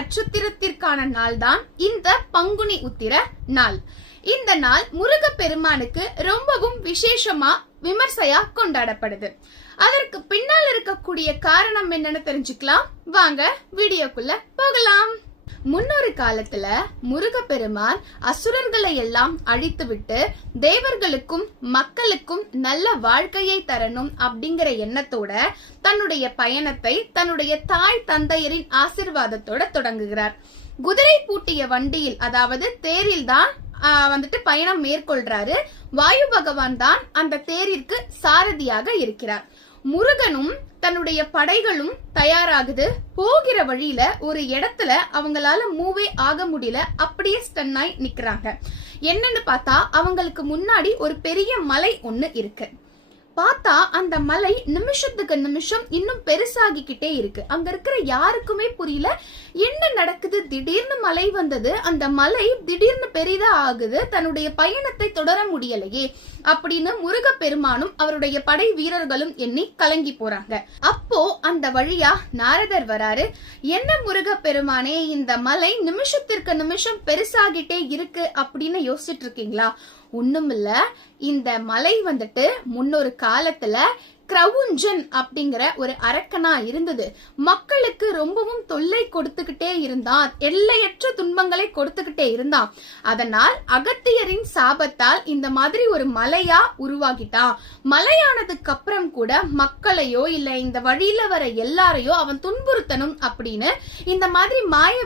நட்சத்திரத்திற்கான நாள் தான் இந்த பங்குனி உத்திர நாள். இந்த நாள் முருகப்பெருமானுக்கு ரொம்பவும் விசேஷமா விமர்சையா கொண்டாடப்படுது. அதற்கு பின்னால் இருக்கக்கூடிய காரணம் என்னன்னு தெரிஞ்சுக்கலாம். வாங்க வீடியோக்குள்ள போகலாம். முன்னொரு காலத்துல முருகப்பெருமான் அசுரர்களை எல்லாம் அழித்துவிட்டு தேவர்களுக்கும் மக்களுக்கும் நல்ல வாழ்க்கையை தரணும் அப்படிங்கிற எண்ணத்தோட தன்னுடைய பயணத்தை தன்னுடைய தாய் தந்தையரின் ஆசிர்வாதத்தோட தொடங்குகிறார். குதிரை பூட்டிய வண்டியில், அதாவது தேரில் தான் பயணம் மேற்கொள்றாரு. வாயு பகவான் தான் அந்த தேரிற்கு சாரதியாக இருக்கிறார். முருகனும் தன்னுடைய படைகளும் தயாராகுது. போகிற வழியில ஒரு இடத்துல அவங்களால மூவே ஆக முடியல, அப்படியே ஸ்டன்னாய் நிக்கிறாங்க. என்னன்னு பார்த்தா அவங்களுக்கு முன்னாடி ஒரு பெரிய மலை ஒண்ணு இருக்கு. பார்த்தா அந்த மலை நிமிஷத்துக்கு நிமிஷம் இன்னும் பெருசாகிக்கிட்டே இருக்கு. அங்க இருக்கிற யாருக்குமே புரியல என்ன நடக்குது. திடீர்னு மலை வந்தது, அந்த மலை திடீர்னு பெரிதா ஆகுது, தன்னுடைய பயணத்தை தொடர முடியலையே அப்படின்னு முருகப்பெருமானும் அவருடைய படை வீரர்களும் எண்ணி கலங்கி போறாங்க. அப்போ அந்த வழியா நாரதர் வராரு. என்ன முருகப்பெருமானே, இந்த மலை நிமிஷத்திற்கு நிமிஷம் பெருசாகிட்டே இருக்கு அப்படின்னு யோசிச்சுட்டு இருக்கீங்களா? ஒண்ணுமில்ல, இந்த மலை முன்னொரு காலத்துல கிரவுஞ்சன் அப்படிங்கிற ஒரு அரக்கனா இருந்தது. மக்களுக்கு ரொம்பவும் தொல்லை கொடுத்துக்கிட்டே இருந்தான், எல்லையற்ற துன்பங்களை கொடுத்துக்கிட்டே இருந்தான். அதனால் அகத்தியரின் சாபத்தால் இந்த மாதிரி ஒரு மலையா உருவாகிட்டான். மலையானதுக்கு அப்புறம் கூட மக்களையோ இல்ல இந்த வழியில வர எல்லாரையோ அவன் துன்புறுத்தணும் அப்படின்னு இந்த மாதிரி மாய